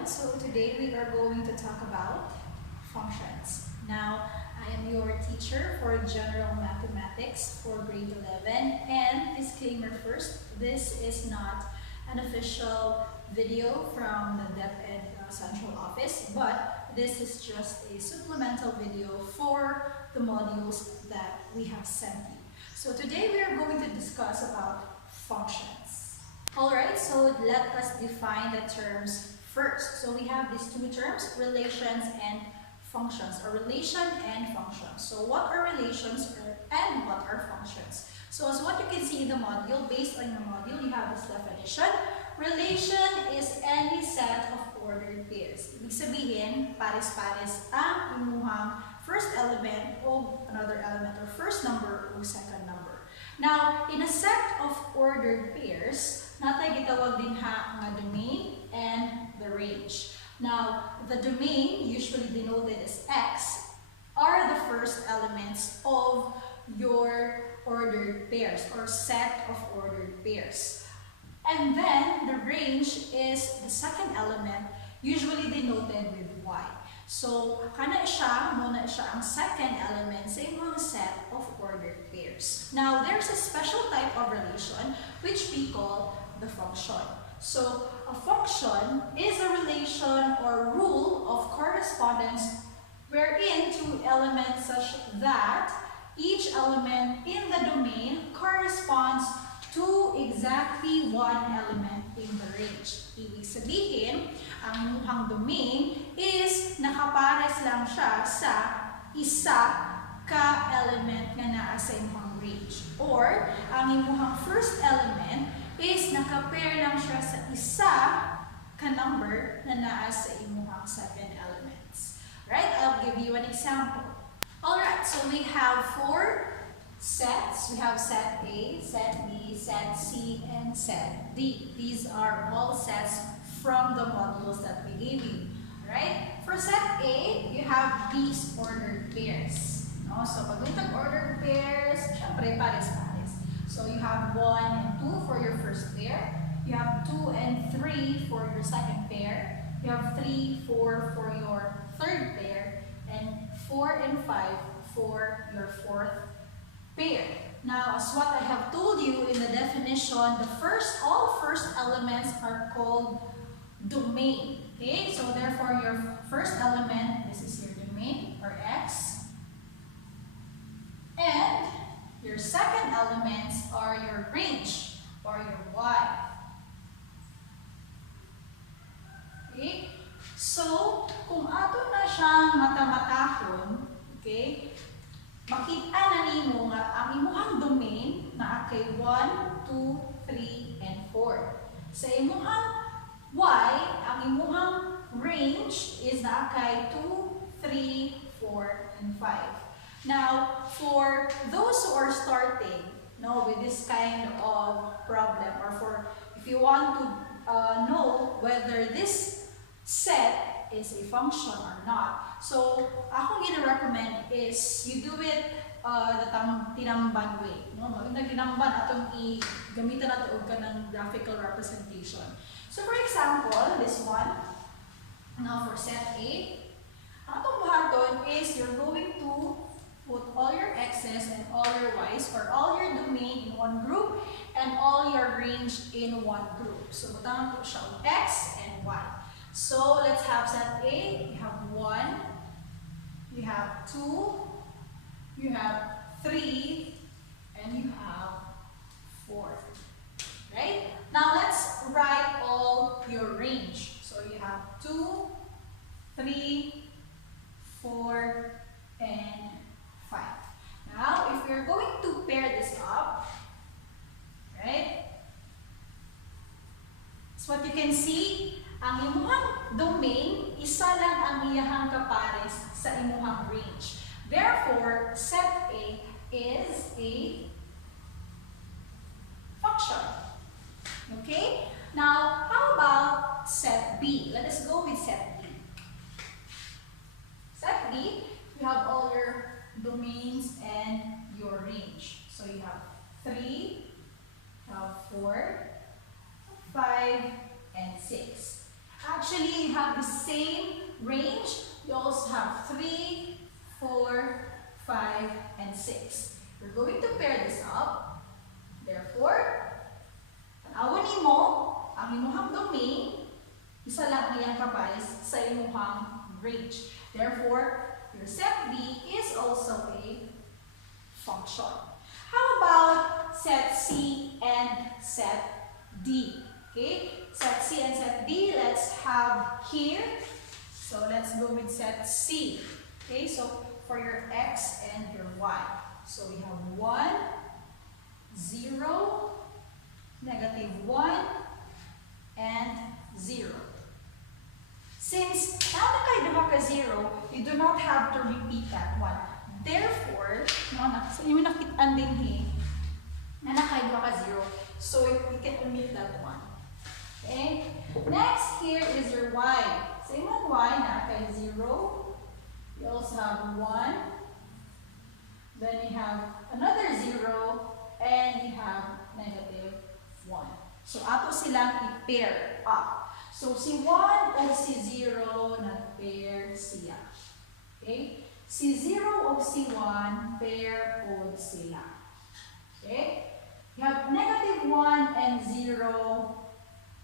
everyone. So today we are going to talk about functions. Now, I am your teacher for General Mathematics for grade 11. And disclaimer first, this is not an official video from the DepEd Central Office, but this is just a supplemental video for the modules that we have sent you. So today we are going to discuss about functions. Alright, so let us define the terms first. So we have these two terms, relations and functions, or relation and functions. So what are relations and what are functions? So as what you can see in the module, based on your module, you have this definition. Relation is any set of ordered pairs. Ibig sabihin, pares-pares ang imuhang first element o another element, or first number o second number. Now, in a set of ordered pairs, natay gitawag din ha nga domain and the range. Now, the domain, usually denoted as X, are the first elements of your ordered pairs or set of ordered pairs. And then the range is the second element, usually denoted with Y. So, kana siya, muna siya ang second element sa imong set of ordered pairs. Now, there's a special type of relation which we call the function. So, a function is a relation or rule of correspondence wherein two elements such that each element in the domain corresponds to exactly one element in the range. Ibig sabihin, ang imuhang domain is nakapares lang siya sa isa ka element nga naa sa imuhang range. Or, ang imuhang first element is nakapair lang siya sa isa ka number na naa sa imuhang second elements. Right? I'll give you an example. Alright, so we have four sets. We have set A, set B, set C, and set D. These are all sets from the modules that we gave you. Alright? For set A, you have these ordered pairs. No? So, pag itong ordered pairs, syempre pares-pares. So, you have 1 and 2 for your first pair. You have 2 and 3 for your second pair. You have 3, 4 for your third pair. And 4 and 5 for your fourth pair. Now, as what I have told you in the definition, all first elements are called domain. Okay? So, therefore, your first element, this is your domain, or X. And your second elements are your range, or your Y. Okay? So, kung ato na siyang mata-matahon, okay, makita na nimo nga ang imuhang domain na kay 1, 2, 3, and 4. Sa imuhang Y, ang imuhang range is na kay 2, 3, 4, and 5. Now, for those who are starting with this kind of problem, or if you want to know whether this set is a function or not. So, akong gina-recommend is you do it the tinamban way. No? Tinamban atong gamitan natin og kanang graphical representation. So, for example, this one, now for set A, atong buhaton is you're going to put all your x's and all your y's, or all your domain in one group and all your range in one group. So, butang po siya og x and y. So, let's have set A. You have 1, you have 2, you have 3, and you have 4. Right? Now, let's write all your range. So, you have 2, 3, 4, and 5. Now, if we're going to pair this up, right? So, what you can see, ang imuhang domain, isa lang ang iyahang kapares sa imuhang range. Therefore, set A is a function. Okay? Now, how about set B? Let us go with set B. Set B, you have all your domains and your range. So, you have 3, you have 4, 5, and 6. Actually, you have the same range. You also have 3, 4, 5, and 6. We're going to pair this up. Therefore, tanawan nimo ang imuhang domain, isa lang iyang kapares sa imuhang range. Therefore, your set B is also a function. How about set C and set D? Okay, set C and set D, let's have here. So let's go with set C. Okay, so for your X and your Y. So we have 1, 0, -1, and 0. Since nakakaduha ka 0, you do not have to repeat that one. Therefore, sa inyo nakitaan din na nakakaduha ka 0, so we can omit that one. Okay? Next here is your Y. Sa imong Y, nakakay 0. You also have 1. Then you have another 0. And you have -1. So, ato silang i-pair up. So, si 1 o si 0, nag-pair siya. Okay? Si 0 o si 1, pair po sila. Okay? You have -1 and 0,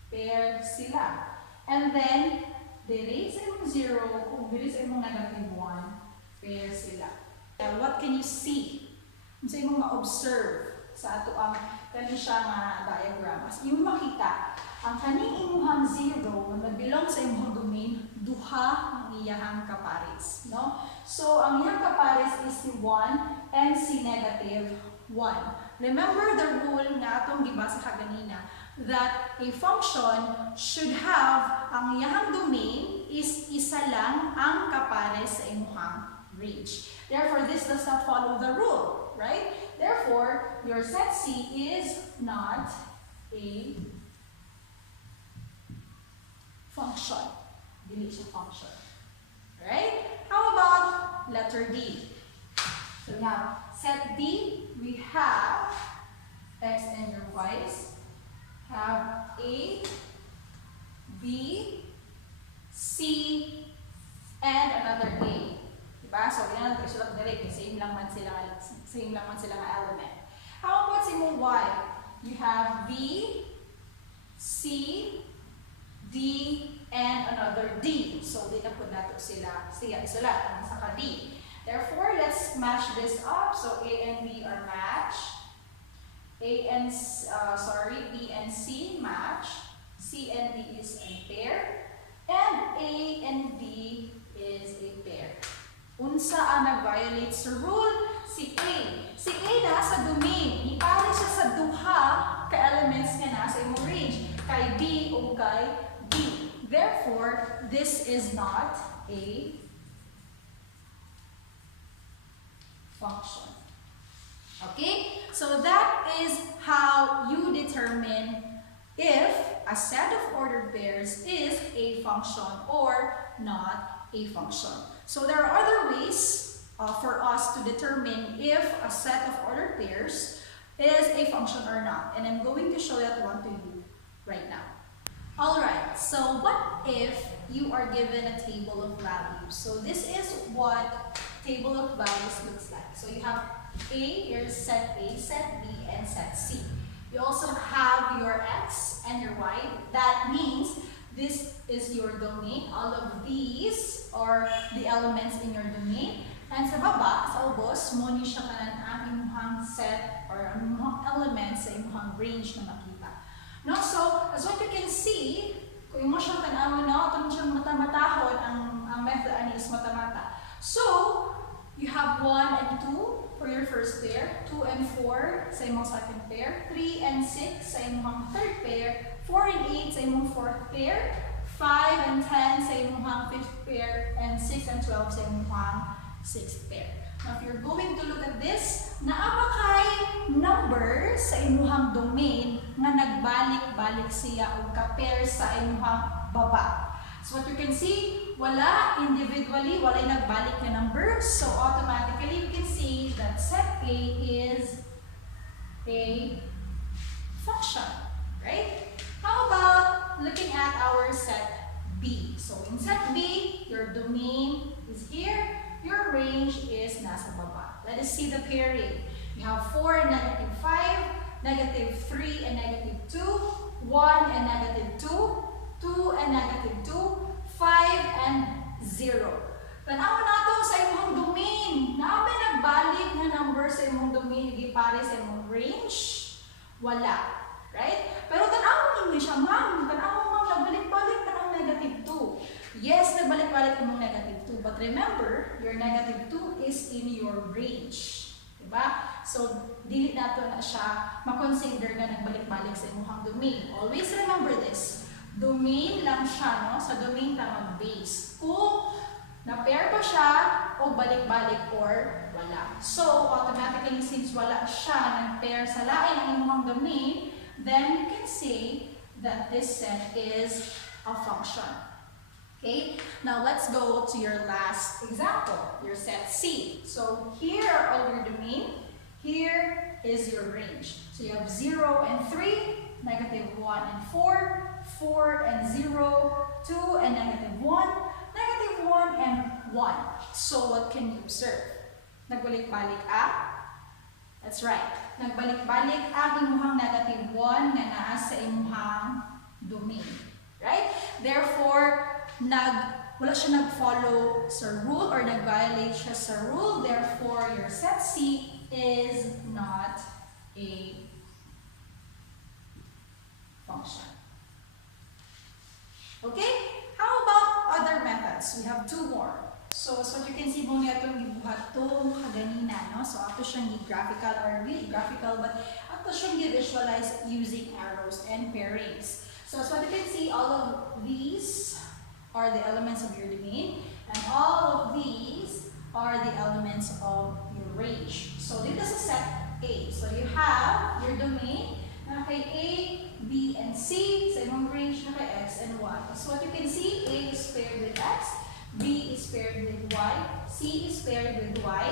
pair sila. And then, diri sa imong 0, kung diri sa imong -1, pair sila. What can you see? Kung sa imong ma-observe sa ato ang kani siya nga diagram. As imong makita, ang kaning imuhang 0 na belong sa imong domain, duha ang iyahang kapares. No? So, ang iyang kapares is si 1 and si -1. Remember the rule nga atong gibasa kaganina, that a function should have ang iyahang domain is isa lang ang kapares sa imuhang range. Therefore, this does not follow the rule, right? Therefore, your set C is not a function. Dili siya function. Right? How about letter D? So now, set D, we have X and your Y's. Have A, B, C, and another A. Diba? So, yan ang isulat direct. Same lang man sila nga element. How about si mong Y? You have B, C, D, and another D. So, di na po nato sila isulat. Ang saka D. Therefore, let's match this up. So, A and B are matched. B and C match. C and D is a pair. And A and D is a pair. Unsa ang nag-violate sa rule? Si A. Si A nasa domain. Ipare siya sa duha ka elements nga nasa imong range. Kay B o kay D. Therefore, this is not a function. Okay? So that is how you determine if a set of ordered pairs is a function or not a function. So there are other ways for us to determine if a set of ordered pairs is a function or not. And I'm going to show that one to you right now. Alright, so what if you are given a table of values? So this is what table of values looks like. So you have A, here's set A, set B, and set C. You also have your X and your Y. That means this is your domain. All of these are the elements in your domain. And sa baba, sa ubos, mo ni siya kanan ang imuhang set or ang imuhang elements sa imuhang range na makita. No? So, as what you can see, kung imo siyang tanawin na, ito mo siyang mata-matahon, ang method ani is mata-mata. So, you have 1 and 2 for your first pair, 2 and 4 sa imong second pair, 3 and 6 sa imong third pair, 4 and 8 sa imong fourth pair, 5 and 10 sa imong fifth pair, and 6 and 12 sa imong sixth pair. Now, if you're going to look at this, naa kay number sa imong domain nga nagbalik-balik siya o ka-pair sa imong baba. So what you can see, wala individually, wala nagbalik na number. So automatically, you can see that set A is a function, right? How about looking at our set B? in set B, your domain is here, your range is nasa baba. Let us see the pairing. We have 4 and negative 5, negative 3 and negative 2, 1 and negative 2, 2 and negative 2, 5 and 0. Tanawa nato sa imong domain. Naamay nagbalik na number sa imong domain, hindi pare sa imong range. Wala. Right? Pero tanawa ninyo siya, ma'am. Tanawa ma'am, nagbalik-balik na ang negative 2. Yes, nagbalik-balik imong negative 2. But remember, your negative 2 is in your range. Diba? So, dili nato na siya makonsider na nagbalik-balik sa imong domain. Always remember this. Domain lang siya, no? Sa domain ta mag-base. Kung na-pair pa siya o balik-balik or wala. So, automatically, since wala siya nag-pair sa lain ng imong domain, then you can say that this set is a function. Okay? Now, let's go to your last example, your set C. So, here are all your domain. Here is your range. So, you have 0 and 3, negative 1 and 4, 4 and 0, 2 and negative 1, negative 1 and 1. So, what can you observe? Nagbalik-balik That's right. Nagbalik-balik ang imuhang negative 1 na naa sa imuhang domain. Right? Therefore, wala siya nag-follow sa rule or nag-violate siya sa rule. Therefore, your set C is not a function. Okay? How about other methods? We have 2 more. So, as what you can see mo niya itong gibuhat itong kaganina, no? So, ato siyang graphical or really graphical, but ato siyang visualize using arrows and pairings. So, as what you can see, all of these are the elements of your domain, and all of these are the elements of your range. So, dito sa set A. So, you have your domain na kay A, B, and C. Sa imong range na kay X and Y. So, what you can see, A is paired with X, B is paired with Y, C is paired with Y.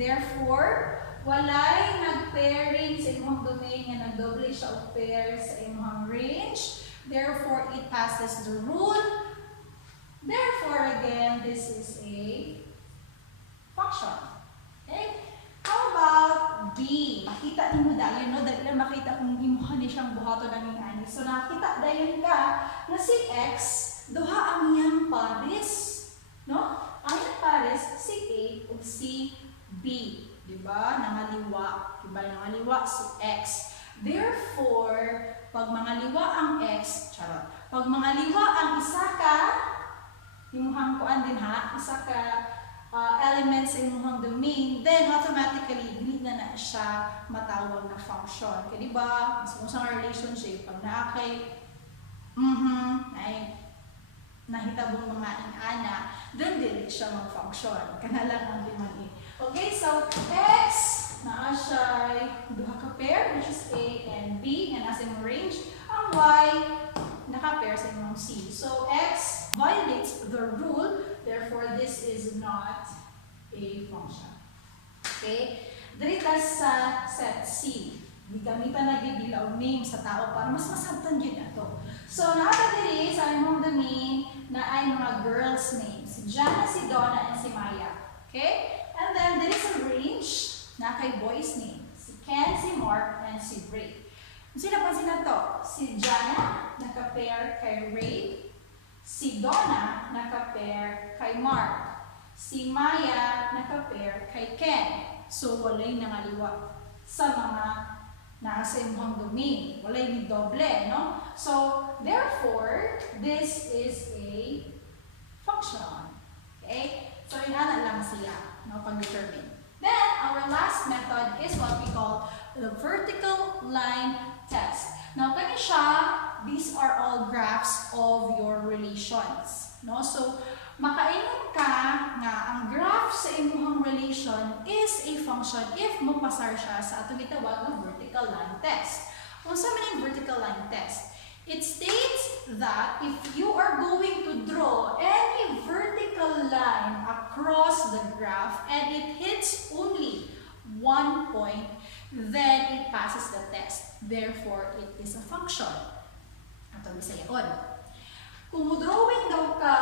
Therefore, walay nag-pairing sa imong domain nga nag-double siya o pair sa imong range. Therefore, it passes the rule. Therefore, again, this is a function. Okay? How about B? Makita niyo dayon, no? Dahil makita kung imuha ni siyang buhato ng ani. So, nakita dayon ka na si X, duha ang iyang pares. No? Ang iyang pares, si A o si B. Diba? Nangaliwa. Diba? Nangaliwa si X. Therefore, pag mangaliwa ang X, charot. Pag mangaliwa ang isa ka, imuhang kuan din ha, isa ka elements sa imuhang domain, then automatically, hindi na siya matawag na function. Kaya diba? Kung sa relationship, pag naakay, ay, nahitabong mga ana, then dili siya mag-function. Kana lang ang limang Okay, so X, naa siya duha ka pair, which is A and B, nga nasa imong range. Ang Y, naka-pair sa imong C. So X violates the rule, therefore this is not a function. Okay? Dito sa set C, gamitan na gibilaw name sa tao para mas masabtan yun ato. So, nakakadiri sa imong domain na ay mga girls' names. Si Jana, si Donna, and si Maya. Okay? And then, there is a range na kay boys' name. Si Ken, si Mark, and si Ray. Sino pa sila to? Si Jana, naka-pair kay Ray. Si Donna, naka-pair kay Mark. Si Maya, naka-pair kay Ken. So, walay nangaliwa sa mga nasa imong domain. Walay ni doble, no? So, therefore, this is a function. Okay? So, inana lang siya, no? Pag-determine. Then, our last method is what we call the vertical line test. Now, kani siya, these are all graphs of your relations, no? So, makaingon ka nga ang graph sa imuhang relation is a function if mo pasar siya sa atong gitawag ng vertical line test. Unsa man ang vertical line test? It states that if you are going to draw any vertical line across the graph and it hits only one point, then it passes the test. Therefore, it is a function. Atong Bisaya on. Kung drawing daw ka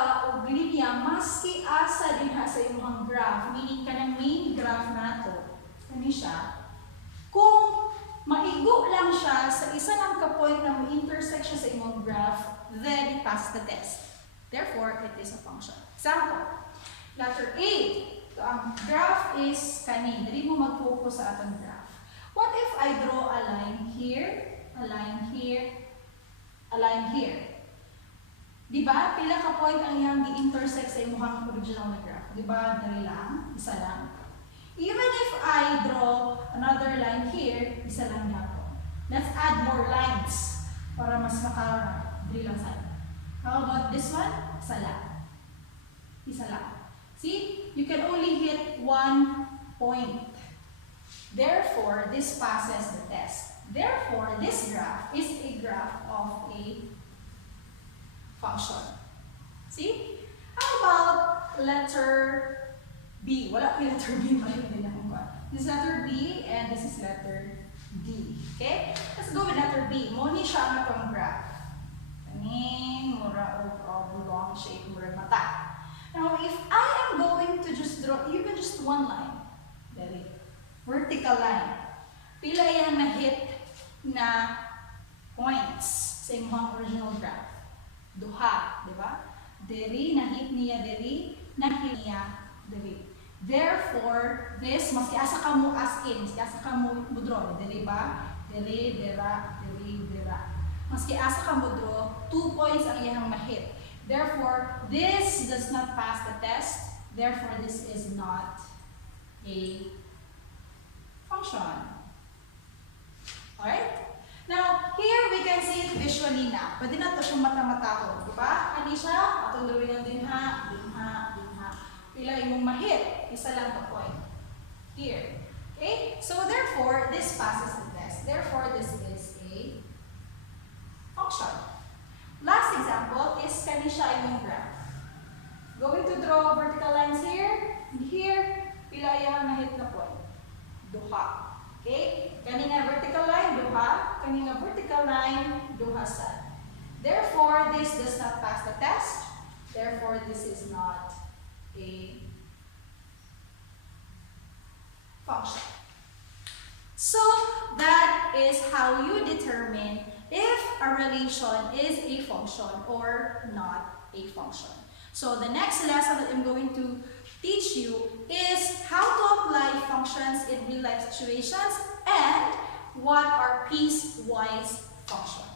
maski asa din ha sa imong graph, meaning kanang main graph nato, kani siya, kung maigo lang siya sa isa lang ka point na mo-intersect siya sa imong graph, then it passes the test. Therefore, it is a function. Example, letter A. Ang graph is kani. Dili mo mag-focus sa atong graph. What if I draw a line here, a line here, a line here? Diba? Pila ka point ang iyang gi-intersect sa imong original na graph. Diba? Dali lang. Isa lang. Even if I draw another line here, isa lang yapon. Let's add more lines para mas makaroon. Dali lang sana. How about this one? Isa lang. Isa lang. See? You can only hit one point. Therefore, this passes the test. Therefore, this graph is a graph of a function. See? How about letter B? Wala ko letter B. This is letter B and this is letter D. Okay? Let's go with letter B. Moni siya ang atong graph. Kaning, mura o oblong shape, mura mata. Now, if I am going to just draw even just one line, dali, vertical line, pila yan na hit na points sa imong original graph. Duha, di ba? Diri, na-hit niya diri, na-hit niya diri. Therefore, this, maski asa ka mo as in, maski asa ka mo draw, diri ba? Diri, dira, diri, dira. Maski asa ka mo draw, 2 points ang iyang ma-hit. Therefore, this does not pass the test. Therefore, this is not a function. Alright? Now, here we can see it visually na. Pwede na ito siyang mata-mata ko. Diba? Ano siya? Atong gawin ng dinha, dinha, dinha. Pila imong ma-hit. Isa lang ka point. Here. Okay? So, therefore, this passes the test. Therefore, this is a function. Last example is kani siya imong graph. Going to draw vertical lines here and here. Pila yung na-hit na point. Duha. Okay? Kani nga vertical line, duha. Kani nga vertical line, duha sad. Therefore, this does not pass the test. Therefore, this is not a function. So, that is how you determine if a relation is a function or not a function. So, the next lesson that I'm going to teach you is how to apply functions in real-life situations and what are piecewise functions.